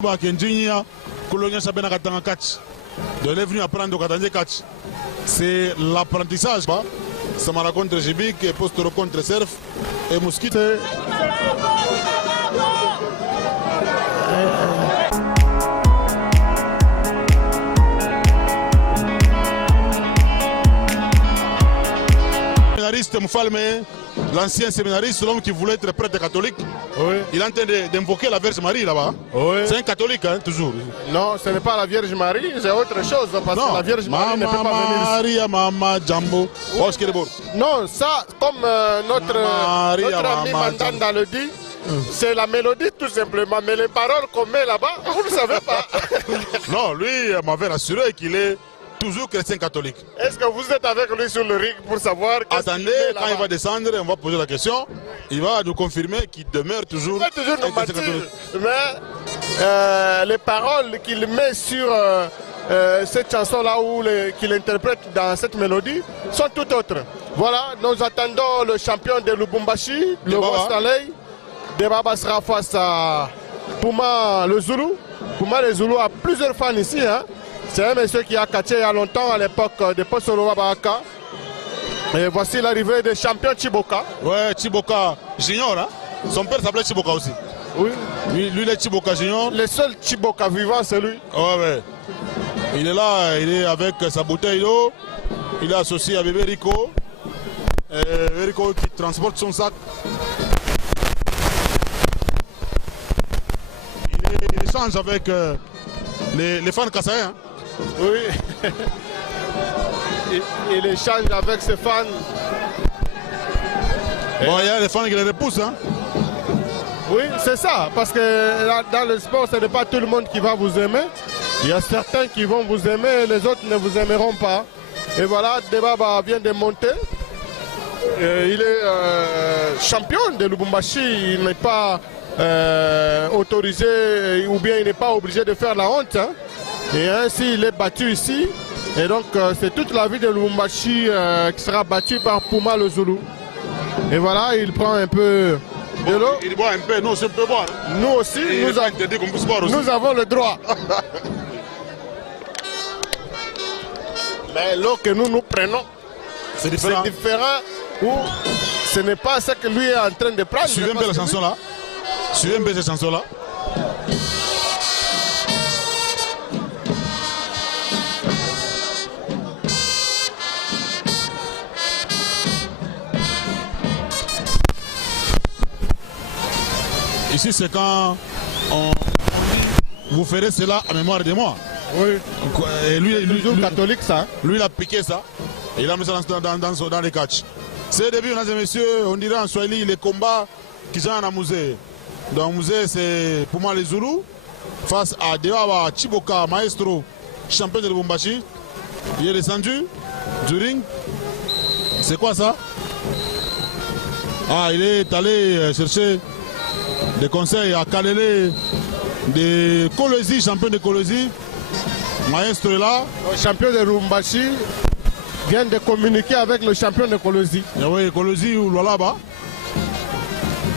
Donc il est venu apprendre au Katanje catch. C'est l'apprentissage. Samara contre Jibik, et Postoro contre Cerf et Mosquito. Séminariste Moufalme, l'ancien séminariste, l'homme qui voulait être prêtre catholique, oui. Il est en train d'invoquer la Vierge Marie là-bas. Oui. C'est un catholique, hein, toujours. Non, ce n'est pas la Vierge Marie, c'est autre chose. Parce que la Vierge Marie ne peut pas venir ici. Mama Jambo. Non, ça, comme notre ami Mandanda le dit, c'est la mélodie tout simplement. Mais les paroles qu'on met là-bas, vous ne savez pas. Non, lui m'avait rassuré qu'il est toujours chrétien catholique. Est-ce que vous êtes avec lui sur le ring pour savoir? Attendez, quand il va descendre, on va poser la question. Il va nous confirmer qu'il demeure toujours un chrétien catholique. Mais les paroles qu'il met sur cette chanson-là ou qu'il interprète dans cette mélodie sont tout autres. Voilà, nous attendons le champion de Lubumbashi, le roi Stanley. Debaba sera face à Puma le Zoulou. Puma le Zoulou a plusieurs fans ici, hein. C'est un monsieur qui a catché il y a longtemps à l'époque de Postoro Baraka. Et voici l'arrivée de champion Chiboka. Ouais, Chiboka Junior, hein? Son père s'appelait Chiboka aussi. Oui. Lui, il est Chiboka Junior. Le seul Chiboka vivant, c'est lui. Ouais, ouais. Il est là, il est avec sa bouteille d'eau. Il est associé à bébé Rico. Rico qui transporte son sac. Il échange avec les fans kassaïens. Hein? Oui, il échange avec ses fans. Bon, il y a les fans qui les repoussent. Hein? Oui, c'est ça, parce que dans le sport, ce n'est pas tout le monde qui va vous aimer. Il y a certains qui vont vous aimer et les autres ne vous aimeront pas. Et voilà, Debaba vient de monter. Il est champion de Lubumbashi, il n'est pas autorisé ou bien il n'est pas obligé de faire la honte. Hein? Et ainsi, il est battu ici. Et donc, c'est toute la vie de Lubumbashi qui sera battue par Puma le Zoulou. Et voilà, il prend un peu de l'eau. Il boit un peu, nous aussi on peut boire. Nous aussi, nous avons le droit. Mais l'eau que nous prenons, c'est différent. Ou ce n'est pas ce que lui est en train de prendre. Suivez un peu la chanson là. Suivez un peu cette chanson là. Ici, c'est quand on dit vous ferez cela en mémoire de moi. Oui. Et lui, catholique, ça. Lui, il a piqué ça. Et il a mis ça dans les catchs. C'est le début, mesdames et messieurs, on dirait en Swahili les combats qui sont dans le musée. Dans le musée, c'est pour moi les Zoulous face à Debaba Chiboka, maestro, champion de Lubumbashi. Il est descendu du ring. C'est quoi ça? Ah, il est allé chercher des conseils à Kalele de Kolosi, champion de Kolosi. Maestro est là. Le champion de Lubumbashi vient de communiquer avec le champion de Kolosi. Oui, Kolosi ou là-bas.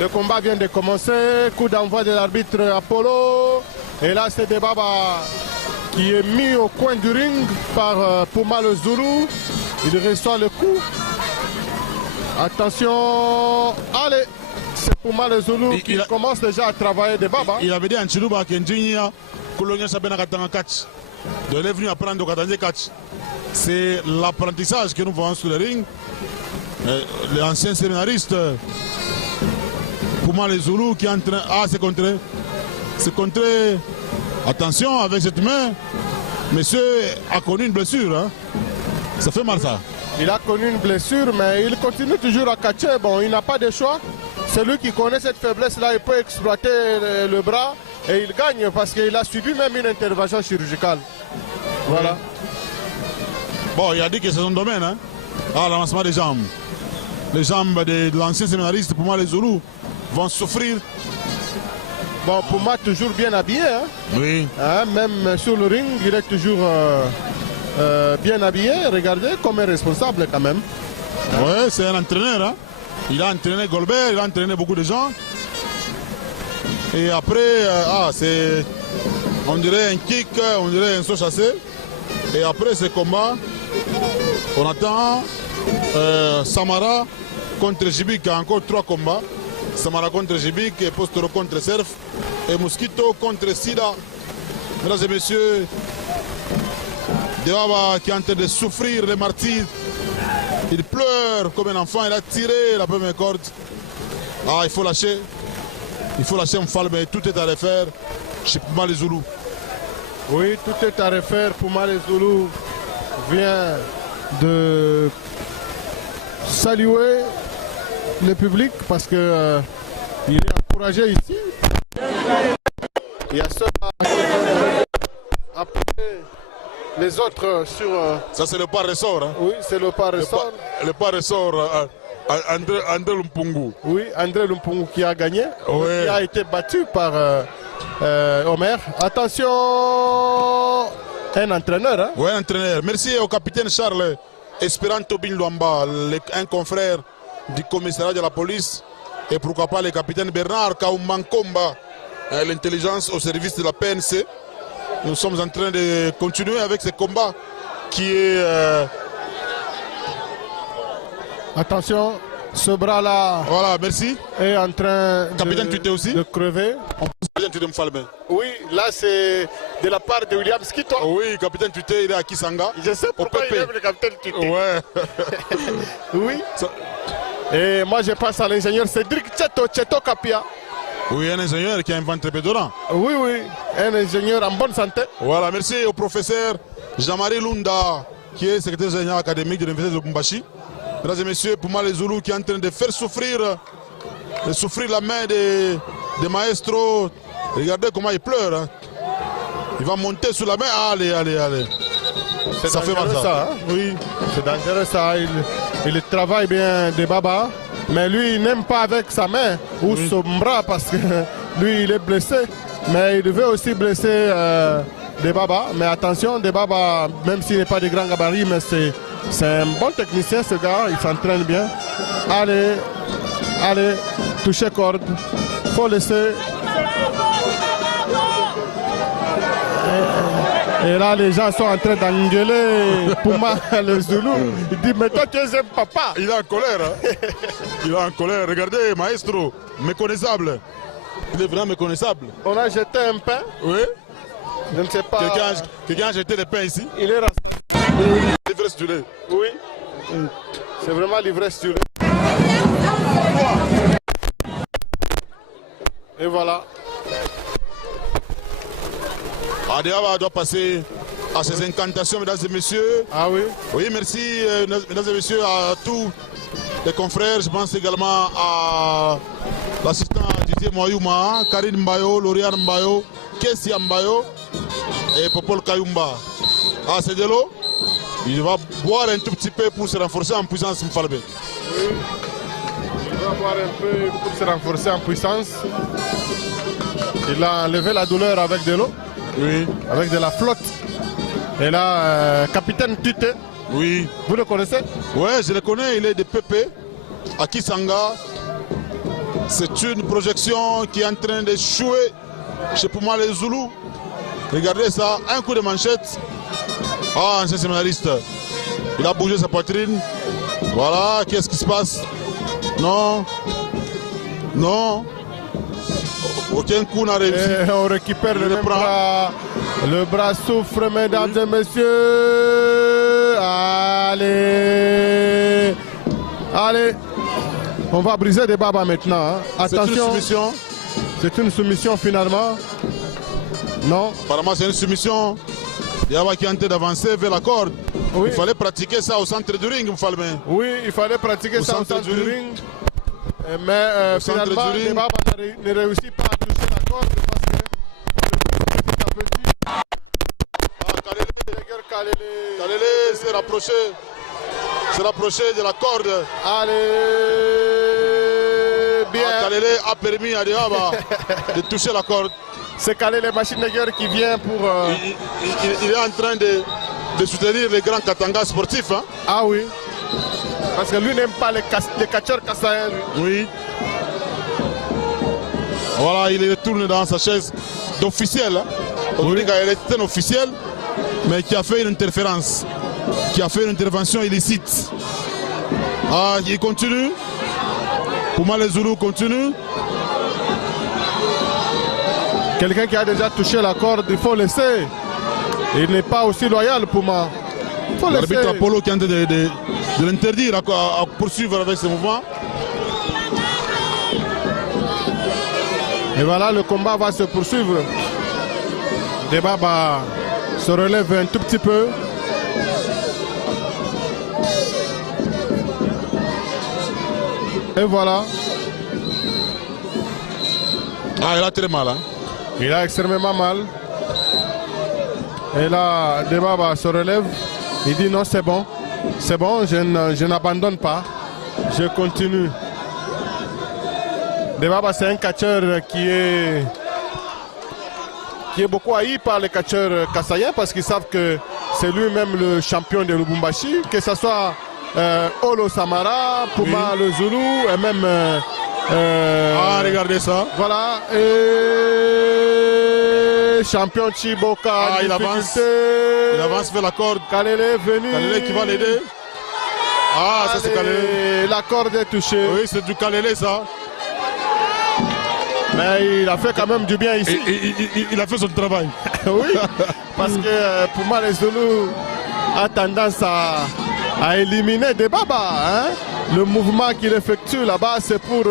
Le combat vient de commencer. Coup d'envoi de l'arbitre Apollo. Et là, c'est Debaba qui est mis au coin du ring par Puma le Zoulou. Il reçoit le coup. Attention. Allez. C'est Puma le Zoulou qui commence déjà à travailler Debaba. Il avait dit en Chiluba qu'Enjingia, Kolonia Sabena Katanga catch. Donc il est venu apprendre au Katanga catch. C'est l'apprentissage que nous voyons sur le ring. L'ancien séminariste, Puma le Zoulou qui est en train. Ah, c'est contré. C'est contré. Attention avec cette main. Monsieur a connu une blessure. Hein? Ça fait mal ça. Il a connu une blessure, mais il continue toujours à catcher. Bon, il n'a pas de choix. Celui qui connaît cette faiblesse-là, il peut exploiter le bras et il gagne parce qu'il a subi même une intervention chirurgicale. Voilà. Bon, il a dit que c'est son domaine. Hein? Ah, l'avancement des jambes. Les jambes de l'ancien séminariste, pour moi, les Zoulous, vont souffrir. Bon, pour moi, toujours bien habillé. Hein? Oui. Hein, même sur le ring, il est toujours bien habillé. Regardez, comme un responsable quand même. Oui, c'est un entraîneur. Hein? Il a entraîné Golbert, il a entraîné beaucoup de gens. Et après, c'est On dirait un kick, on dirait un saut chassé. Et après ce combat, on attend Samara contre Jibik. Encore 3 combats. Samara contre Jibik, et Postoro contre Surf. Et Mosquito contre Sida. Mesdames et messieurs, Dewaba qui est en train de souffrir les martyrs. Il pleure comme un enfant. Il a tiré la première corde. Ah, il faut lâcher. Il faut lâcher Mfal, mais tout est à refaire chez Puma les Zoulous. Oui, tout est à refaire. Puma les Zoulous vient de saluer le public parce que il est encouragé ici. Il y a ça après les autres sur. Ça c'est le pas ressort. Hein. Oui, c'est le pas ressort. Le pas ressort. André Lumpungu. Oui, André Lumpungu qui a gagné, ouais. Qui a été battu par Omer. Attention, un entraîneur. Hein? Oui, entraîneur. Merci au capitaine Charles Esperanto Bindouamba, un confrère du commissariat de la police. Et pourquoi pas le capitaine Bernard Kaoumankomba, l'intelligence au service de la PNC. Nous sommes en train de continuer avec ce combat qui est... Attention, ce bras-là. Voilà, merci. Est en train capitaine Tuté aussi. De crever. Oui, là c'est de la part de William Skito. Oui, capitaine Tuté, il est à Kisanga. Je sais pourquoi il aime le capitaine Tuté. Ouais. Oui. Et moi je pense à l'ingénieur Cédric Cheto Kapia. Oui, un ingénieur qui a inventé Bédoran. Oui, oui, un ingénieur en bonne santé. Voilà, merci au professeur Jean-Marie Lunda, qui est secrétaire général académique de l'Université de Lubumbashi. Mesdames et messieurs, Puma les Zoulous qui est en train de faire souffrir la main des maestros. Regardez comment il pleure. Hein. Il va monter sur la main. Allez, allez, allez. Ça fait mal ça. Hein? Oui, c'est dangereux ça. Il travaille bien de Baba. Mais lui, il n'aime pas avec sa main ou son bras parce que lui, il est blessé. Mais il devait aussi blesser Debaba. Mais attention, Debaba, même s'il n'est pas de grand gabarit, mais c'est un bon technicien ce gars. Il s'entraîne bien. Allez, allez, toucher corde. Faut laisser. Et là, les gens sont en train d'engueuler Puma le Zoulou. Il dit, mais toi, tu es un papa. Il est en colère. Hein? Il est en colère. Regardez, maestro, méconnaissable. Il est vraiment méconnaissable. On a jeté un pain. Oui. Je ne sais pas. Quelqu'un a jeté le pain ici. Il est rasé. L'ivresse du lait. Oui. C'est vraiment l'ivresse du lait. Et voilà. Adéaba doit passer à ses incantations, mesdames et messieurs. Ah oui. Oui, merci, mesdames et messieurs, à tous les confrères. Je pense également à l'assistant Didier Moyouma, Karine Mbayo, Lauriane Mbayo, Kessia Mbayo et Popol Kayumba. Ah, c'est de l'eau. Il va boire un tout petit peu pour se renforcer en puissance, Mfalbe. Oui. Il va boire un peu pour se renforcer en puissance. Il a enlevé la douleur avec de l'eau. Oui. Avec de la flotte. Et là, capitaine Tuté. Oui. Vous le connaissez? Oui, je le connais. Il est de Pépé, à Kisanga. C'est une projection qui est en train d'échouer chez Puma les Zoulous. Regardez ça, un coup de manchette. Ah, un séminariste. Il a bougé sa poitrine. Voilà, qu'est-ce qui se passe? Non. Non. Aucun coup n'a réussi. Et on récupère le bras. Le bras souffre, mesdames et messieurs. Allez. Allez. On va briser des babas maintenant. Hein. Attention. C'est une soumission. C'est une soumission finalement. Non. Apparemment, c'est une soumission. Il y a qui est en train d'avancer vers la corde. Oui. Il fallait pratiquer ça au centre du ring, Mfalme. Oui, il fallait pratiquer ça au centre du ring. Mais finalement, les babas ne réussit pas à toucher la corde parce que petit à petit. Kalele s'est rapproché de la corde. Allez, bien. Kalele a permis à Deaba de toucher la corde. C'est Kalele Machine de guerre qui vient pour... Il est en train de soutenir les grands Katanga sportifs. Hein? Ah oui. Parce que lui n'aime pas les catcheurs kassaïens. Oui. Voilà, il retourne dans sa chaise d'officiel. Hein? Aujourd'hui, il est un officiel, mais qui a fait une interférence, qui a fait une intervention illicite. Ah, il continue. Puma les Zoulous continue. Quelqu'un qui a déjà touché la corde, il faut laisser. Il n'est pas aussi loyal, Puma. Il faut laisser. L'arbitre Apollo qui est en train de l'interdire à poursuivre avec ses mouvements. Et voilà, le combat va se poursuivre. Debaba se relève un tout petit peu. Et voilà. Ah, il a très mal. Hein? Il a extrêmement mal. Et là, Debaba se relève. Il dit non, c'est bon. C'est bon, je n'abandonne pas. Je continue. Debaba, c'est un catcheur qui est beaucoup haï par les catcheurs kassaïens parce qu'ils savent que c'est lui-même le champion de Lubumbashi, que ce soit Olo Samara, Puma le Zoulou et même... ah, regardez ça. Voilà. Et champion Chiboka. Ah, il avance. Il avance vers la corde. Kalele est venu. Kalele qui va l'aider. Ah, ça c'est Kalele. La corde est touchée. Oui, c'est du Kalele ça. Mais il a fait quand même du bien ici. Il a fait son travail. Oui, parce que pour moi, les Zoulous a tendance à éliminer Debaba. Hein? Le mouvement qu'il effectue là-bas, c'est pour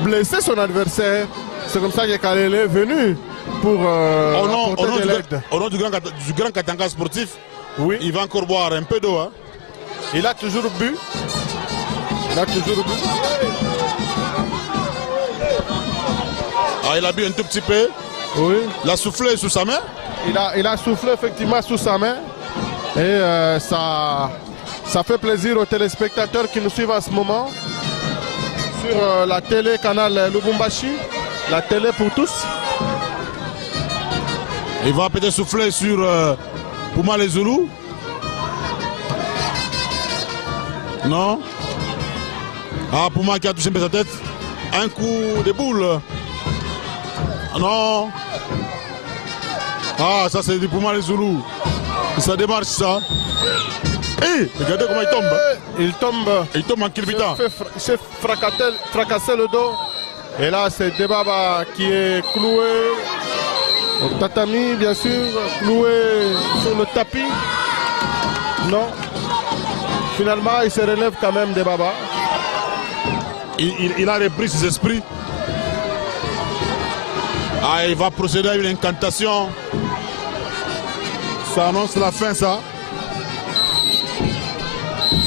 blesser son adversaire. C'est comme ça que Kalele est venu pour apporter de l'aide. Au nom du grand Katanga sportif, oui. Il va encore boire un peu d'eau. Hein? Il a toujours bu. Il a toujours bu. Ah, il a bu un tout petit peu. Oui. Il a soufflé sous sa main. Il a soufflé effectivement sous sa main. Et ça fait plaisir aux téléspectateurs qui nous suivent en ce moment sur la télé canal Lubumbashi, la télé pour tous. Il va peut-être souffler sur Puma les Zoulous. Non. Ah, Puma qui a touché sa tête. Un coup de boule. Non. Ah, ça c'est du Puma les Zoulous. Ça démarche ça. Hey, regardez comment il tombe. Il tombe. Il tombe en kilbitant. Il s'est fracassé le dos. Et là, c'est Debaba qui est cloué au tatami, bien sûr, cloué sur le tapis. Non. Finalement, il se relève quand même, Debaba. Il a repris ses esprits. Ah, il va procéder à une incantation. Ça annonce la fin, ça.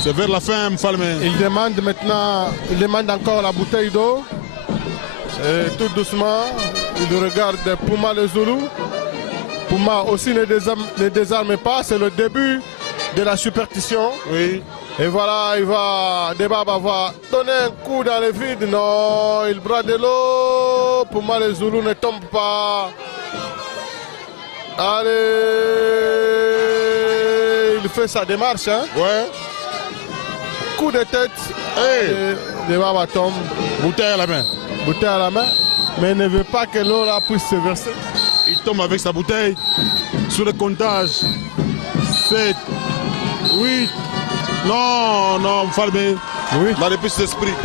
C'est vers la fin, Mfalme. Il demande maintenant, il demande encore la bouteille d'eau. Et tout doucement, il regarde Puma le Zoulou. Puma aussi ne désarme pas, c'est le début de la superstition. Oui. Et voilà, Debaba va donner un coup dans le vide. Non, il brade de l'eau. Puma le Zoulou ne tombe pas. Allez, il fait sa démarche. Hein? Ouais. Coup de tête. Hey. Debaba tombe. Bouteille à la main. Bouteille à la main. Mais il ne veut pas que l'eau là puisse se verser. Il tombe avec sa bouteille sur le comptage. 7, 8. Non, non, Mfalme. Oui. Il a repris ses esprits.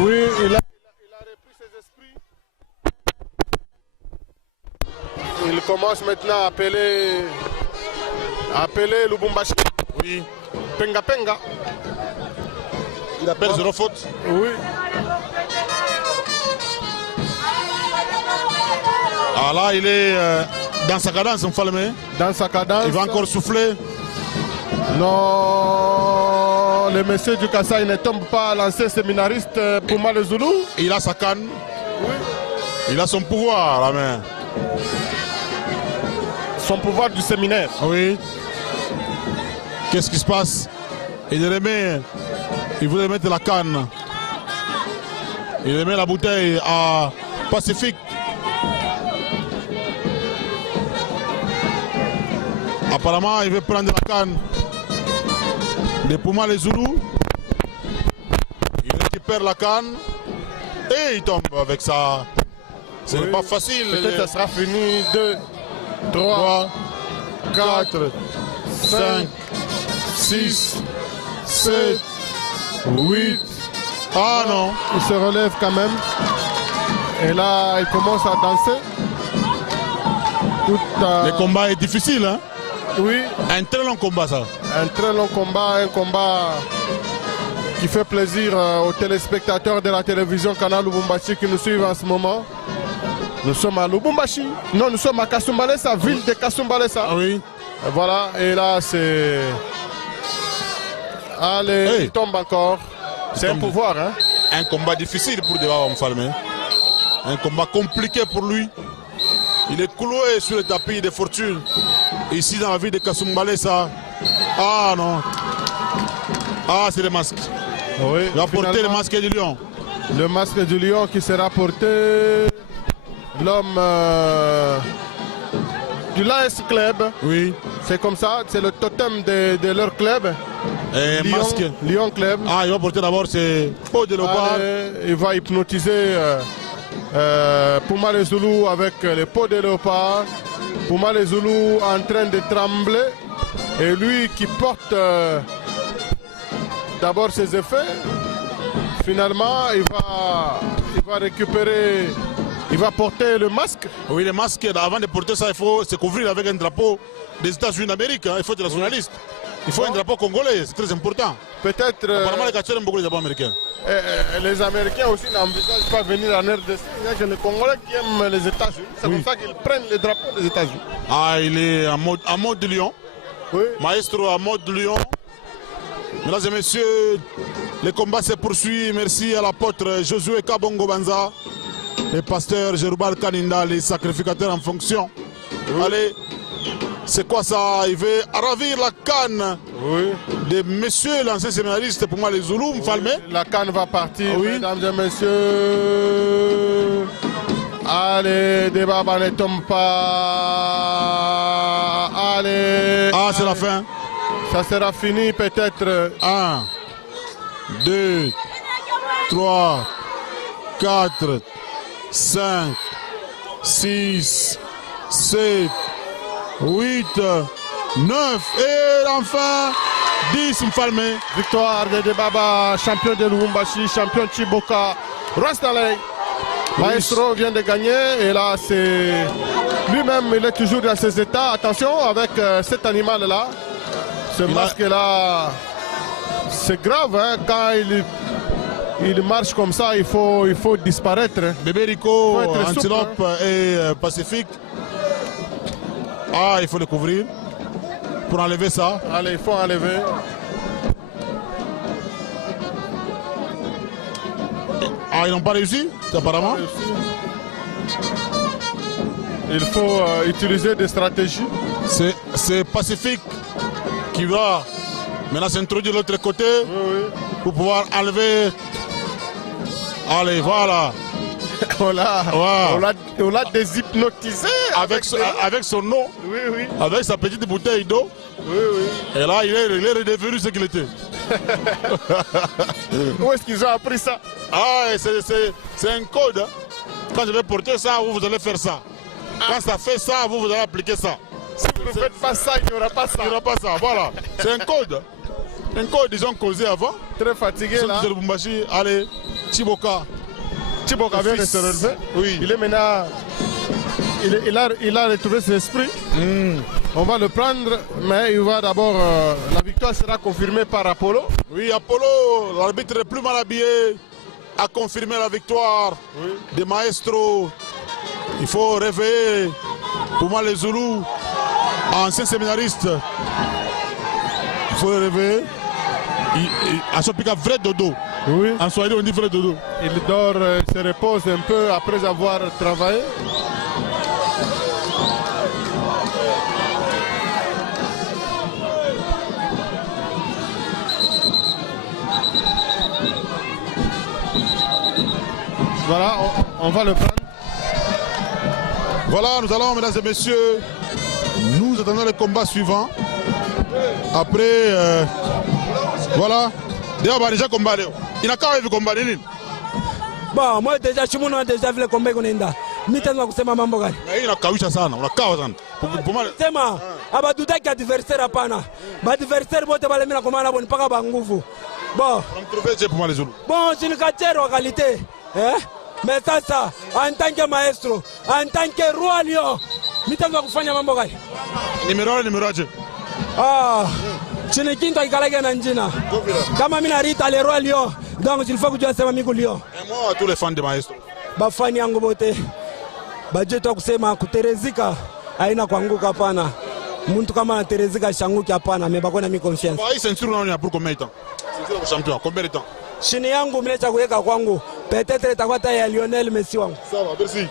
Oui, il a repris ses esprits. Il commence maintenant à appeler Lubumbashi. Oui. Penga Penga. Il appelle zéro faute. Oui. Ah là, il est dans sa cadence, Mfalme. Dans sa cadence. Il va encore souffler. Non, le monsieur du Kassai ne tombe pas, l'ancien séminariste Puma le Zoulou. Il a sa canne. Oui. Il a son pouvoir à la main. Son pouvoir du séminaire. Oui. Qu'est-ce qui se passe? Il remet. Il voulait mettre la canne. Il remet la bouteille à Pacifique. Apparemment, il veut prendre la canne de Puma les Zoulous. Il récupère la canne et il tombe avec ça. Ce n'est pas facile. Peut-être que ça sera fini 3, 4, 5, 6, 7, 8. Ah non. Il se relève quand même. Et là, il commence à danser. Le combat est difficile, hein? Oui. Un très long combat, ça. Un très long combat, un combat qui fait plaisir aux téléspectateurs de la télévision Canal Lubumbashi qui nous suivent en ce moment. Nous sommes à Lubumbashi. Non, nous sommes à Kasumbalesa, ville de Kasumbalesa. Ah oui. Et voilà, et là c'est... Allez, Hey. il tombe encore. C'est un pouvoir, hein? Un combat difficile pour Deba Mfalme. Un combat compliqué pour lui. Il est cloué sur le tapis de fortune. Ici dans la ville de Kasumbalesa. Ah non. Ah, c'est le masque. Oui, Il va porter le masque du lion. Le masque du lion qui sera porté. L'homme du Lions Club. Oui. C'est comme ça, c'est le totem de leur club. Et Lion, masque. Lion Club. Ah, il va porter d'abord ses peaux de léopard. Allez, il va hypnotiser Puma les Zoulous avec les peaux de léopard. Puma les Zoulous en train de trembler. Et lui qui porte d'abord ses effets. Finalement, il va récupérer, il va porter le masque. Oui, le masque, avant de porter ça, il faut se couvrir avec un drapeau des États-Unis d'Amérique. Hein. Il faut être nationaliste. Il faut un drapeau congolais, c'est très important. Peut-être. Apparemment, les Kachers aiment beaucoup les drapeaux américains. Les Américains aussi n'envisagent pas venir en RDC. Il n'y a que les Congolais qui aiment les États-Unis. C'est comme ça qu'ils prennent les drapeaux des États-Unis. Ah, il est en mode de lion. Oui. Maestro en mode de lion. Mesdames et messieurs, le combat se poursuit. Merci à l'apôtre Josué Kabongo Banza, le pasteur Jérubal Kaninda, les sacrificateurs en fonction. Oui. Allez, c'est quoi ça? Il veut ravir la canne de monsieur l'ancien séminariste, pour moi les Zoulous, Mfalme. La canne va partir, mesdames et messieurs. Allez, Debaba ne tombe pas. Allez. Ah, c'est la fin. Ça sera fini peut-être. 1, 2, 3, 4, 5, 6, 7, 8, 9 et enfin 10 Mfalme. Victoire de Debaba, champion de Lubumbashi, champion Chiboka. Rastale. Maestro vient de gagner et là c'est lui-même, il est toujours dans ses états. Attention avec cet animal là. Ce masque là, c'est grave hein, quand il marche comme ça, il faut disparaître. Bébé Rico, antilope souple, hein. Et pacifique. Ah, il faut le couvrir pour enlever ça. Allez, il faut enlever. Ah, ils n'ont pas réussi, apparemment. Il faut utiliser des stratégies. C'est pacifique qui va maintenant s'introduire de l'autre côté pour pouvoir enlever. Allez, voilà. On l'a déshypnotisé avec son nom, avec sa petite bouteille d'eau. Et là, il est redevenu ce qu'il était. Où est-ce qu'ils ont appris ça? Ah, c'est un code. Hein. Quand je vais porter ça, vous allez faire ça. Quand ça fait ça, vous allez appliquer ça. Si vous ne faites pas ça, il n'y aura pas ça. Il n'y aura pas ça, voilà. C'est un code. Un code, ils ont causé avant. Très fatigué là. Allez, Chiboka. Chiboka vient de se relever. Oui. Il est maintenant. Il a retrouvé ses esprits. On va le prendre, mais il va d'abord. La victoire sera confirmée par Apollo. Oui, Apollo, l'arbitre est plus mal habillé, a confirmé la victoire de Maestro. Il faut réveiller pour moi les Zoulous, ancien séminariste. Il faut le réveiller. À son pic vrai dodo. Oui. En Swahili, on dit vrai dodo. Il dort, se repose un peu après avoir travaillé. Voilà, on va le prendre. Voilà, nous allons, mesdames et messieurs, nous attendons le combat suivant. Après, voilà. Déjà, on va déjà combattre. Il n'a qu'à vu combattre. Bon, moi déjà, je suis déjà vu le combat qu'on a. Mitaanza kusema mambo gani? Na hii inakawisha sana, unakawa sana. Sema abadutaki adversaire hapana. Ba adversaire bote bale mimi nakomana nabo mpaka ba nguvu. Bon. Unamtrofeje Puma les Zulu? Bon, c'est une qualité de qualité. Mais ça, en tant que maestro, en tant que roi lion, mitaanza kufanya mambo gani? Numero aje? Chini kinto ikalage na njina. Kama mimi narita le roi lion, donc il faut que tu sema miko lion. Et moi tous les fans de maestro. Ba fani yangu bote. Bajeto kusema kuterezika haina kuanguka hapana. Mtu kama anaterezika shanguki hapana, mebako na mi confiance. Ba hii ceinture unaona pour combien de temps? Ceinture champion, combien de temps? Chini yangu mimi nacha kuweka kwangu. Peut-être itakuwa ya Lionel Messi wangu. Sawa, merci.